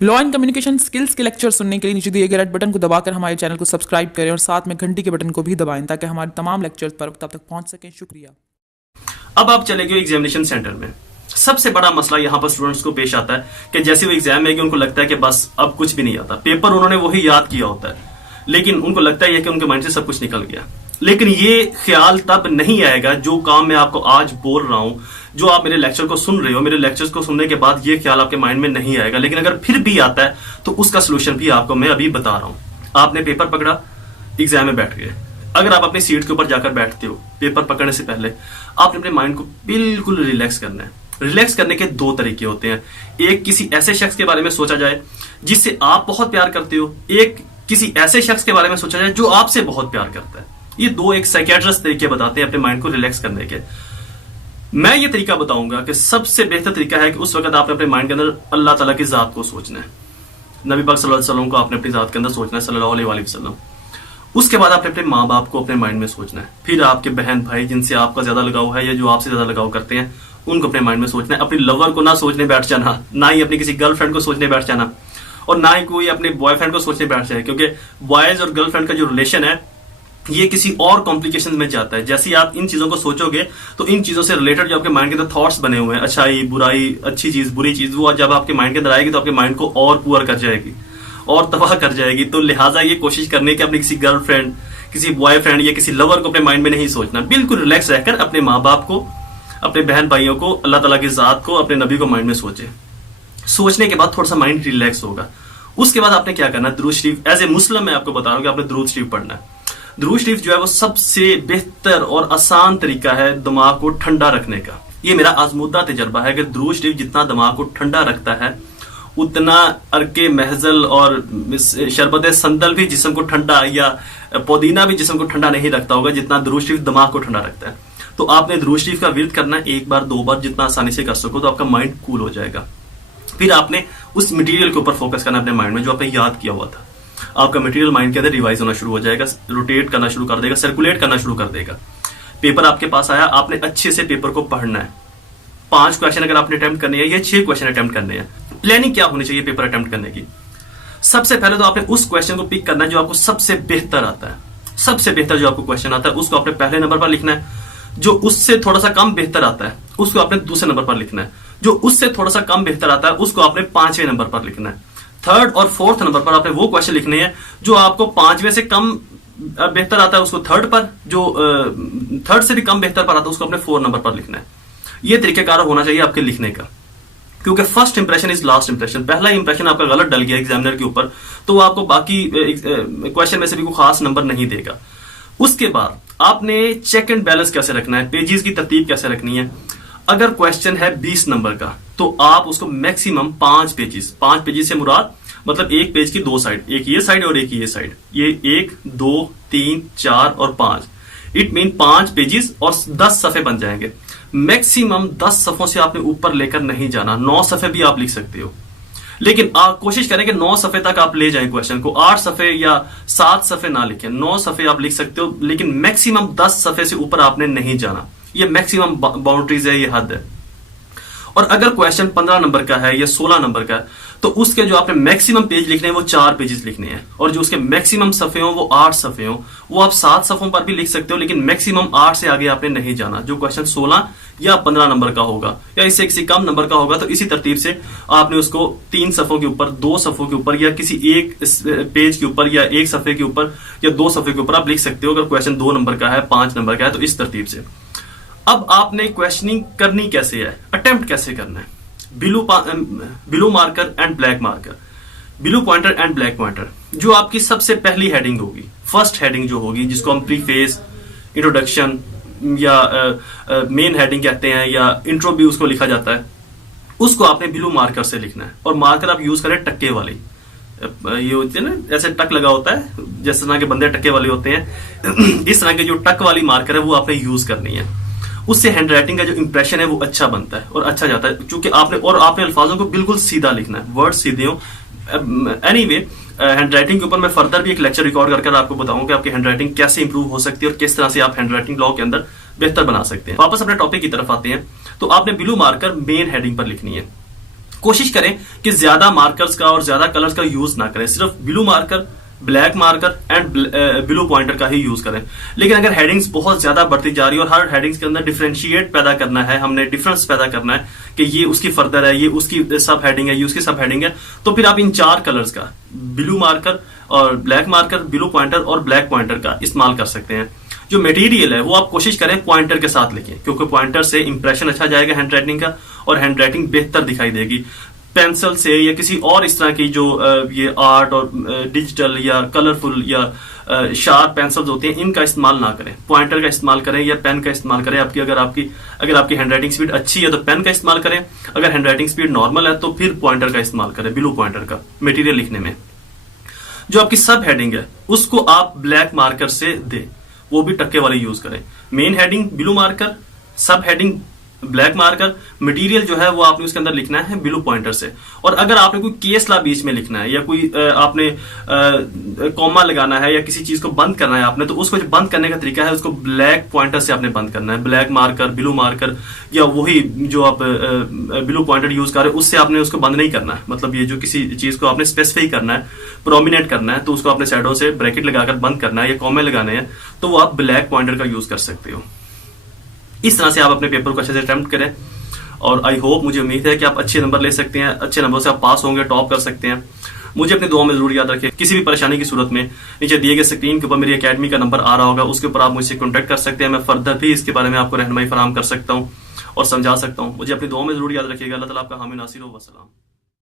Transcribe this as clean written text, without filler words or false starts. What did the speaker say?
Law and communication skills के lecture सुनने के लिए नीचे दिए गए रेड बटन को दबाकर हमारे चैनल को सब्सक्राइब करें और साथ में घंटी के बटन को भी दबाएं ताकि हमारे तमाम लेक्चर्स पर वक्त तक पहुंच सकें। शुक्रिया। अब आप चले गए एग्जामिनेशन सेंटर में। सबसे बड़ा मसला यहाँ पर स्टूडेंट्स को पेश आता है कि जैसे वो एग्जाम है कि उनको लगता है कि बस अब कुछ भी नहीं आता, पेपर उन्होंने वही याद किया होता है, लेकिन उनको लगता है कि उनके माइंड से सब कुछ निकल गया। लेकिन ये ख्याल तब नहीं आएगा जो काम मैं आपको आज बोल रहा हूं, जो आप मेरे लेक्चर को सुन रहे हो, मेरे लेक्चर्स को सुनने के बाद ये ख्याल आपके माइंड में नहीं आएगा। लेकिन अगर फिर भी आता है तो उसका सोल्यूशन भी आपको मैं अभी बता रहा हूं। आपने पेपर पकड़ा, एग्जाम में बैठ गए। अगर आप अपनी सीट के ऊपर जाकर बैठते हो, पेपर पकड़ने से पहले आपने अपने माइंड को बिल्कुल रिलैक्स करना है। रिलैक्स करने के दो तरीके होते हैं। एक, किसी ऐसे शख्स के बारे में सोचा जाए जिससे आप बहुत प्यार करते हो। एक, किसी ऐसे शख्स के बारे में सोचा जाए जो आपसे बहुत प्यार करता है। ये दो एक साइकियाट्रिस्ट तरीके बताते हैं अपने माइंड को रिलैक्स करने के। मैं ये तरीका बताऊंगा कि सबसे बेहतर तरीका है कि उस वक्त आपने अपने माइंड के अंदर अल्लाह ताला की जात को सोचना है। नबी पाक सल्लल्लाहु अलैहि वसल्लम को आपने अपनी जात के अंदर सोचना है, सल्लल्लाहु अलैहि वसल्लम। उसके बाद आपने अपने माँ बाप को अपने माइंड में सोचना है। फिर आपके बहन भाई जिनसे आपका ज्यादा लगाव है या जो आपसे ज्यादा लगाव करते हैं, उनको अपने माइंड में सोचना है। अपनी लवर को ना सोचने बैठ जाना, ना ही अपनी किसी गर्लफ्रेंड को सोचने बैठ जाना, और ना ही कोई अपने बॉयफ्रेंड को सोचने बैठ जाए, क्योंकि बॉयज और गर्लफ्रेंड का जो रिलेशन है ये किसी और कॉम्प्लिकेशन में जाता है। जैसे आप इन चीजों को सोचोगे तो इन चीजों से रिलेटेड जो आपके माइंड के अंदर थॉट्स बने हुए हैं, अच्छाई बुराई, अच्छी चीज बुरी चीज, वो जब आपके माइंड के अंदर आएगी तो आपके माइंड को और पुअर कर जाएगी और तबाह कर जाएगी। तो लिहाजा ये कोशिश करने की अपनी किसी गर्लफ्रेंड, किसी बॉयफ्रेंड या किसी लवर को अपने माइंड में नहीं सोचना। बिल्कुल रिलैक्स रहकर अपने माँ बाप को, अपने बहन भाइयों को, अल्लाह ताला की जात को, अपने नबी को माइंड में सोचे। सोचने के बाद थोड़ा सा माइंड रिलैक्स होगा। उसके बाद आपने क्या करना है, दुरूद शरीफ। एज ए मुस्लिम मैं आपको बता रहा हूं कि आपने दुरूद शरीफ पढ़ना है। दुरूद शरीफ जो है वो सबसे बेहतर और आसान तरीका है दिमाग को ठंडा रखने का। ये मेरा आजमूदा तजर्बा है कि दुरूद शरीफ जितना दिमाग को ठंडा रखता है उतना अर्के महजल और शरबत संदल भी जिस्म को ठंडा, या पुदीना भी जिस्म को ठंडा नहीं रखता होगा जितना दुरूद शरीफ दिमाग को ठंडा रखता है। तो आपने दुरूद शरीफ का विर्द करना है, एक बार दो बार जितना आसानी से कर सको, तो आपका माइंड कूल हो जाएगा। फिर आपने उस मटेरियल के ऊपर फोकस करना अपने माइंड में जो आपने याद किया हुआ था। आपका मटेरियल माइंड के अंदर रिवाइज होना शुरू हो जाएगा, रोटेट करना शुरू कर देगा, सर्कुलेट करना शुरू कर देगा। पेपर आपके पास आया, आपने अच्छे से पेपर को पढ़ना है। 5 क्वेश्चन अगर आपने अटेम्प्ट करने हैं या 6 क्वेश्चन अटेम्प्ट करने हैं। प्लानिंग क्या होनी चाहिए पेपर अटेम्प्ट करने की? सबसे पहले तो आपने उस क्वेश्चन को पिक करना है जो आपको सबसे बेहतर आता है। सबसे बेहतर जो आपको क्वेश्चन आता है उसको आपने पहले नंबर पर लिखना है। जो उससे थोड़ा सा कम बेहतर आता है उसको आपने दूसरे नंबर पर लिखना है। जो उससे थोड़ा सा कम बेहतर आता है उसको आपने 5वें नंबर पर लिखना है। 3rd और 4th नंबर पर आपने वो क्वेश्चन लिखने हैं जो आपको 5वें से कम बेहतर आता है उसको 3rd पर, जो 3rd से भी कम बेहतर पर आता है उसको अपने 4 नंबर पर लिखना है। ये तरीकेकार होना चाहिए आपके लिखने का, क्योंकि first impression is last impression. पहला इंप्रेशन आपका गलत डल गया एग्जामिनर के ऊपर तो वो आपको बाकी क्वेश्चन में से भी कोई खास नंबर नहीं देगा। उसके बाद आपने चेक एंड बैलेंस कैसे रखना है, पेजेस की तरतीब कैसे रखनी है। अगर क्वेश्चन है 20 नंबर का तो आप उसको मैक्सिमम 5 पेजेस से मुराद मतलब एक पेज की 2 साइड, एक ये साइड और एक ये साइड, ये 1 2 3 4 और 5, इट मीन 5 पेजेस और 10 सफे बन जाएंगे। मैक्सिमम 10 सफों से आपने ऊपर लेकर नहीं जाना। 9 सफे भी आप लिख सकते हो, लेकिन आप कोशिश करें कि 9 सफे तक आप ले जाएं क्वेश्चन को। 8 सफे या 7 सफे ना लिखें, 9 सफे आप लिख सकते हो, लेकिन मैक्सिमम 10 सफे से ऊपर आपने नहीं जाना। ये मैक्सिमम बाउंड्रीज है, ये हद है। और अगर क्वेश्चन 15 नंबर का है या 16 नंबर का है तो उसके जो आपने मैक्सिमम पेज लिखने हैं वो 4 पेजेस लिखने हैं, और जो उसके मैक्सिमम सफे हो वो 8 सफे हो। वो आप 7 सफों पर भी लिख सकते हो, लेकिन मैक्सिमम 8 से आगे आपने नहीं जाना। जो क्वेश्चन 16 या 15 नंबर का होगा या इससे किसी कम नंबर का होगा तो इसी तरतीब से आपने उसको 3 सफों के ऊपर, 2 सफों के ऊपर, या किसी एक पेज के ऊपर या एक सफे के ऊपर या 2 सफे के ऊपर आप लिख सकते हो। अगर क्वेश्चन 2 नंबर का है, 5 नंबर का है, तो इस तरतीब से। अब आपने क्वेश्चनिंग करनी कैसे है, अटेम्प्ट कैसे करना है। Blue marker and black marker, blue pointer and black pointer, जो आपकी सबसे पहली हेडिंग होगी, फर्स्ट हेडिंग जो होगी, जिसको हम प्रीफेस, इंट्रोडक्शन या मेन हेडिंग कहते हैं, या इंट्रो भी उसको लिखा जाता है, उसको आपने बिलू मार्कर से लिखना है। और मार्कर आप यूज करें टक्के वाली, ये होती है ना, ऐसे टक लगा होता है, जिस तरह के बंदे टक्के वाले होते हैं इस तरह के जो टक वाली मार्कर है वो आपने यूज करनी है। उससे हैंडराइटिंग का जो इंप्रेशन है वो अच्छा बनता है और अच्छा जाता है, क्योंकि आपने अल्फाजों को बिल्कुल सीधा लिखना है, वर्ड सीधे हो। एनीवे, हैंडराइटिंग के ऊपर मैं फर्दर भी एक लेक्चर रिकॉर्ड करके आपको बताऊंगा कि आपकी हैंडराइटिंग कैसे इंप्रूव हो सकती है और किस तरह से आप हैंडराइटिंग लॉ के अंदर बेहतर बना सकते हैं। वापस अपने टॉपिक की तरफ आते हैं, तो आपने बिलू मार्कर मेन हेडिंग पर लिखनी है। कोशिश करें कि ज्यादा मार्कर्स का और ज्यादा कलर्स का यूज ना करें, सिर्फ blue marker, black marker and blue pointer का ही यूज करें। लेकिन अगर हेडिंग्स बहुत ज्यादा बढ़ती जा रही है और हर हेडिंग्स के अंदर डिफरेंशिएट पैदा करना है, हमने डिफरेंस पैदा करना है कि ये उसकी फर्दर है, ये उसकी सब हेडिंग है, ये उसकी सब हेडिंग है, तो फिर आप इन 4 कलर्स का, ब्लू मार्कर और ब्लैक मार्कर, ब्लू पॉइंटर और ब्लैक पॉइंटर का इस्तेमाल कर सकते हैं। जो मटेरियल है वो आप कोशिश करें पॉइंटर के साथ लिखें, क्योंकि पॉइंटर से इंप्रेशन अच्छा जाएगा हैंड राइटिंग का और हैंड राइटिंग बेहतर दिखाई देगी। पेंसिल से या किसी और इस तरह की जो ये आर्ट और डिजिटल या कलरफुल या शार्प पेंसिल्स होती हैं, इनका इस्तेमाल ना करें, पॉइंटर का इस्तेमाल करें या पेन का इस्तेमाल करें। अगर आपकी हैंड राइटिंग स्पीड अच्छी है तो पेन का इस्तेमाल करें, अगर हैंड राइटिंग स्पीड नॉर्मल है तो फिर पॉइंटर का इस्तेमाल करें, ब्लू पॉइंटर का मटेरियल लिखने में। जो आपकी सब हेडिंग है उसको आप ब्लैक मार्कर से दें, वो भी टक्के वाली यूज करें। मेन हेडिंग ब्लू मार्कर, सब हेडिंग ब्लैक मार्कर, मटेरियल जो है वो आपने उसके अंदर लिखना है ब्लू पॉइंटर से। और अगर आपने कोई केस ला बीच में लिखना है या कोई आपने कॉमा लगाना है या किसी चीज को बंद करना है आपने, तो उसको जो बंद करने का तरीका है उसको ब्लैक पॉइंटर से आपने बंद करना है। ब्लैक मार्कर, ब्लू मार्कर या वही जो आप ब्लू पॉइंटर यूज कर रहे हैं उससे आपने उसको बंद नहीं करना है। मतलब ये जो किसी चीज को आपने स्पेसिफाई करना है, प्रोमिनेंट करना है, तो उसको आपने शैडो से ब्रैकेट लगाकर बंद करना है या कॉमे लगाने हैं, तो वो आप ब्लैक पॉइंटर का यूज कर सकते हो। इस तरह से आप अपने पेपर को अच्छे से अटेम्प्ट करें और आई होप, मुझे उम्मीद है कि आप अच्छे नंबर ले सकते हैं, अच्छे नंबर से आप पास होंगे, टॉप कर सकते हैं। मुझे अपनी दुआ में जरूर याद रखें। किसी भी परेशानी की सूरत में नीचे दिए गए स्क्रीन के ऊपर मेरी एकेडमी का नंबर आ रहा होगा, उसके ऊपर आप मुझसे कॉन्टैक्ट कर सकते हैं। मैं फर्दर भी इसके बारे में आपको रहनुमाई फराहम कर सकता हूँ और समझा सकता हूँ। मुझे अपनी दुआ में जरूर याद रखिएगा। अल्लाह ताला आपका हामी नासिर हो। वस्सलाम।